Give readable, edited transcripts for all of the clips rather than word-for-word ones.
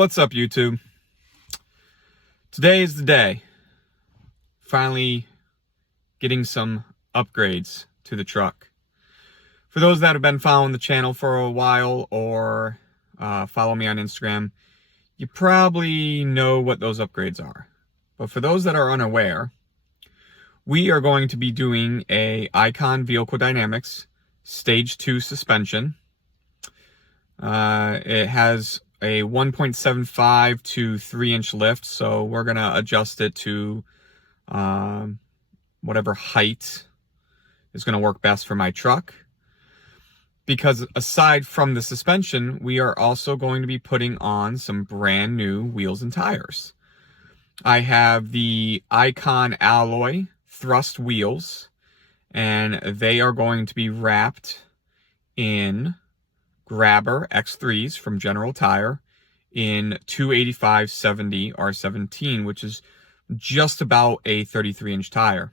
What's up, YouTube? Today is the day. Finally getting some upgrades to the truck. For those that have been following the channel for a while or follow me on Instagram, you probably know what those upgrades are. But for those that are unaware, we are going to be doing a Icon Vehicle Dynamics Stage 2 suspension. It has a 1.75 to 3-inch lift, so we're going to adjust it to whatever height is going to work best for my truck. Because aside from the suspension, we are also going to be putting on some brand new wheels and tires. I have the Icon alloy thrust wheels, and they are going to be wrapped in Grabber X3s from General Tire in 285/70 R17, which is just about a 33-inch tire.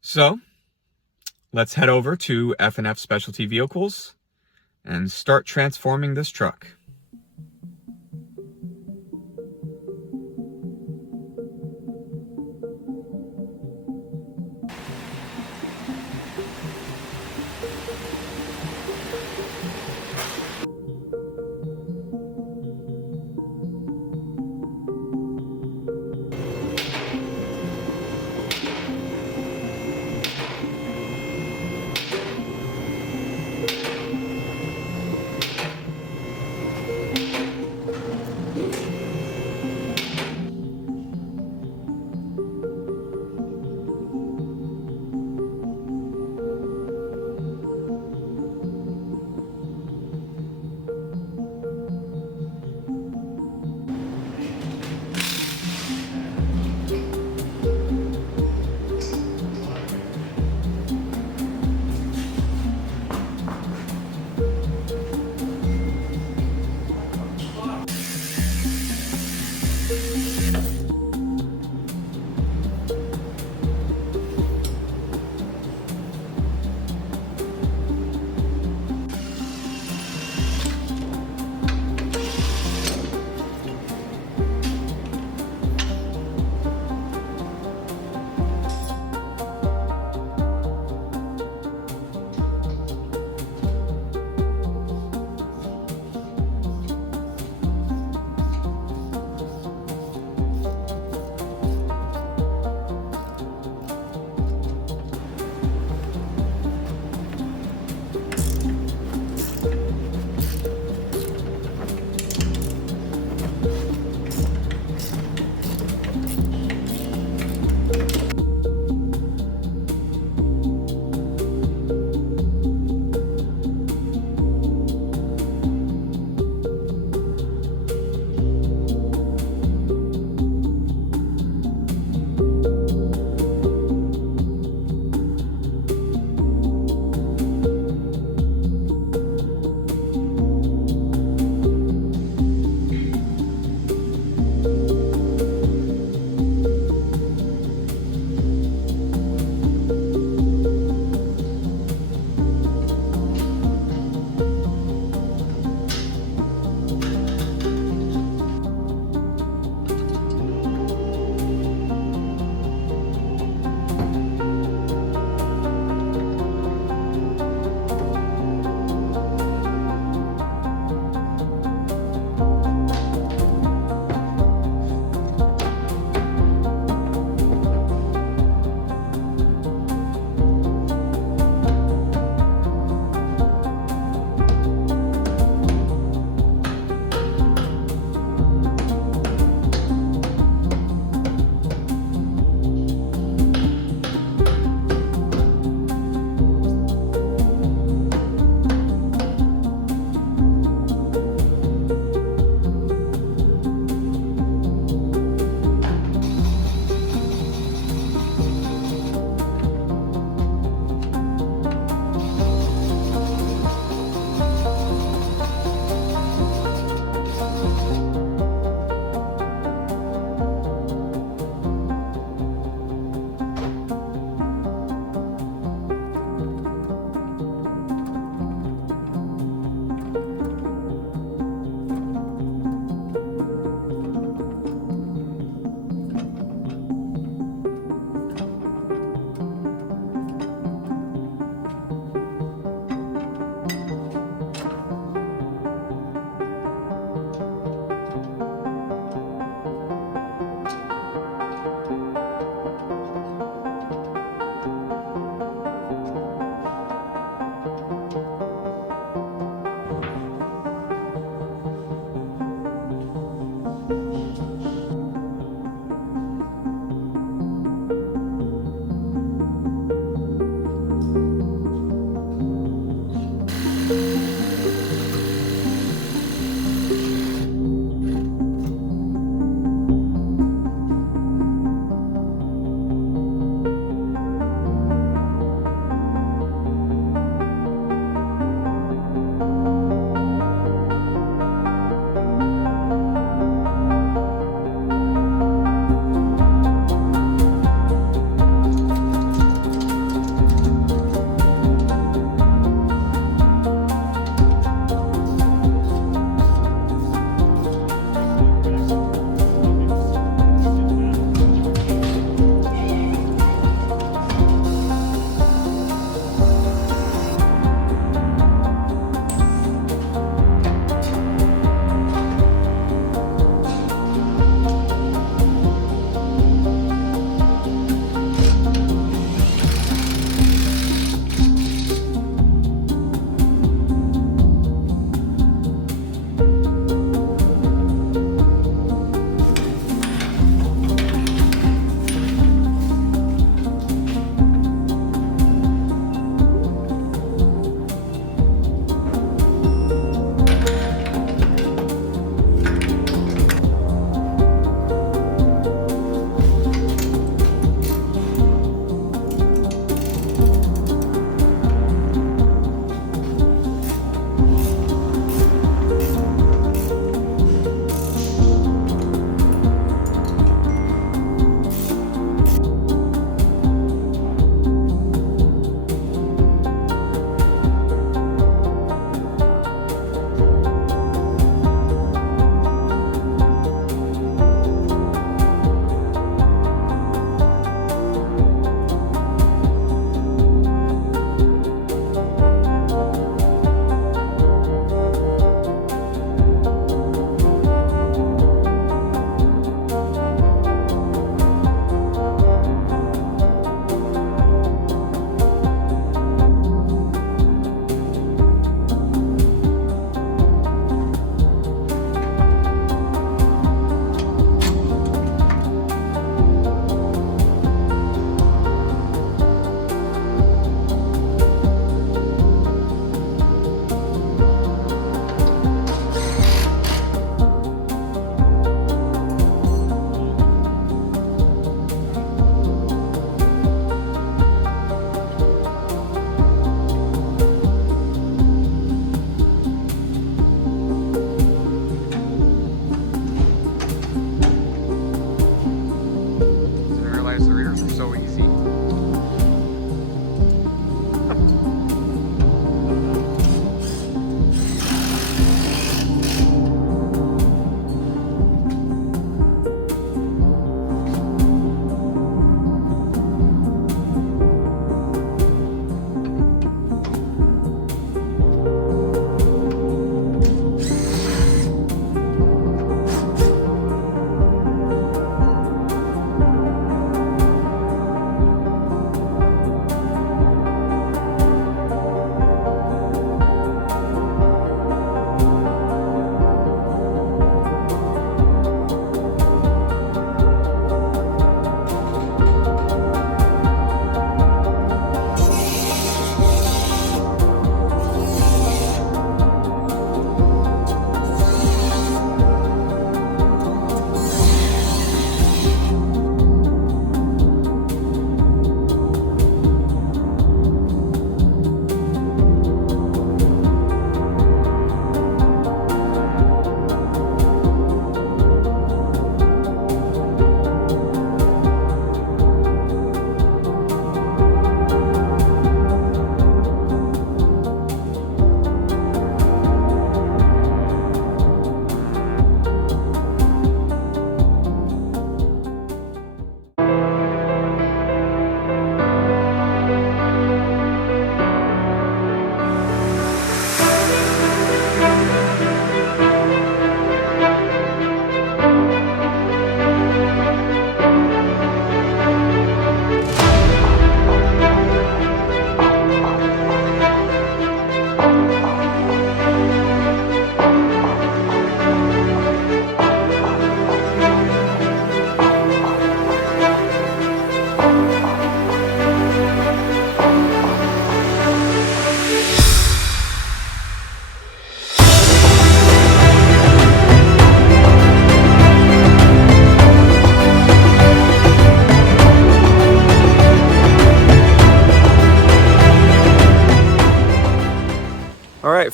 So let's head over to F&F Specialty Vehicles and start transforming this truck.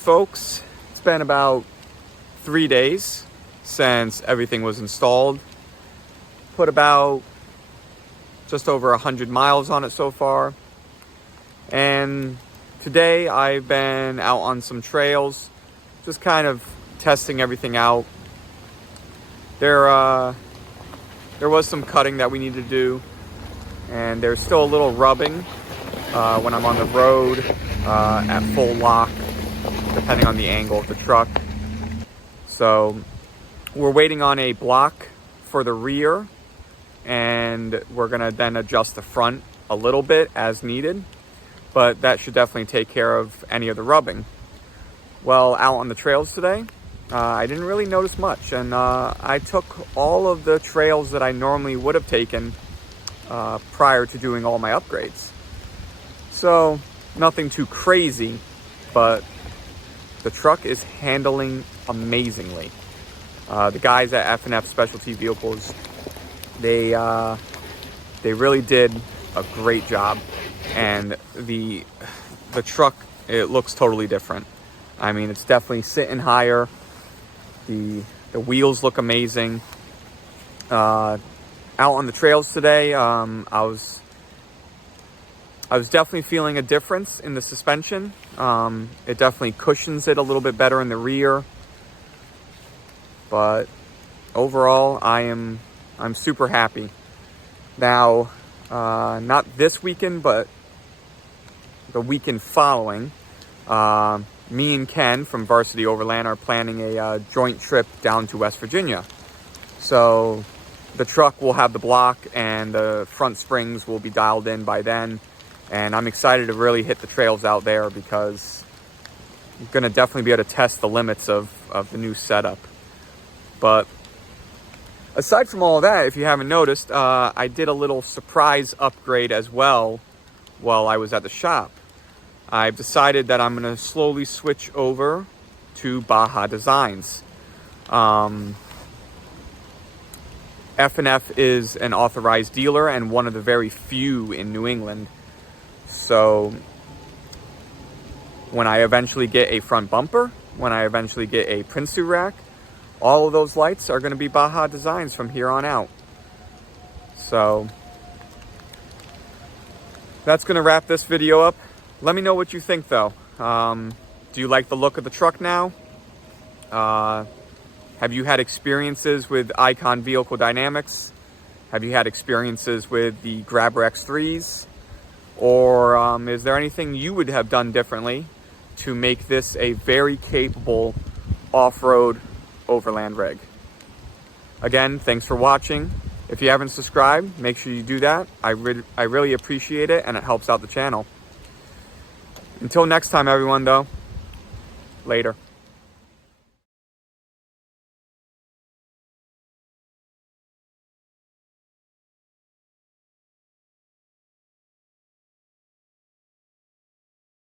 folks, it's been about 3 days since everything was installed. Put about just over 100 miles on it so far. And today I've been out on some trails, just kind of testing everything out. There was some cutting that we need to do, and there's still a little rubbing when I'm on the road at full lock, depending on the angle of the truck. So we're waiting on a block for the rear, and we're gonna then adjust the front a little bit as needed, but that should definitely take care of any of the rubbing. Well, out on the trails today, I didn't really notice much, and I took all of the trails that I normally would have taken prior to doing all my upgrades. So nothing too crazy, but the truck is handling amazingly. The guys at F&F Specialty Vehicles, they really did a great job, and the truck, it looks totally different. I mean, it's definitely sitting higher. The wheels look amazing. Out on the trails today, I was definitely feeling a difference in the suspension. It definitely cushions it a little bit better in the rear. But overall, I'm super happy. Now, not this weekend, but the weekend following, me and Ken from Varsity Overland are planning a joint trip down to West Virginia. So the truck will have the block and the front springs will be dialed in by then. And I'm excited to really hit the trails out there, because I'm going to definitely be able to test the limits of the new setup. But aside from all of that, if you haven't noticed, I did a little surprise upgrade as well while I was at the shop. I've decided that I'm going to slowly switch over to Baja Designs. F&F is an authorized dealer and one of the very few in New England. So when I eventually get a front bumper, when I eventually get a Prinsu rack, all of those lights are going to be Baja Designs from here on out. So that's going to wrap this video up. Let me know what you think, though. Do you like the look of the truck now? Have you had experiences with Icon Vehicle Dynamics? Have you had experiences with the Grabber X3s? Or is there anything you would have done differently to make this a very capable off-road overland rig? Again, thanks for watching. If you haven't subscribed, make sure you do that. I really appreciate it, and it helps out the channel. Until next time, everyone, though, later.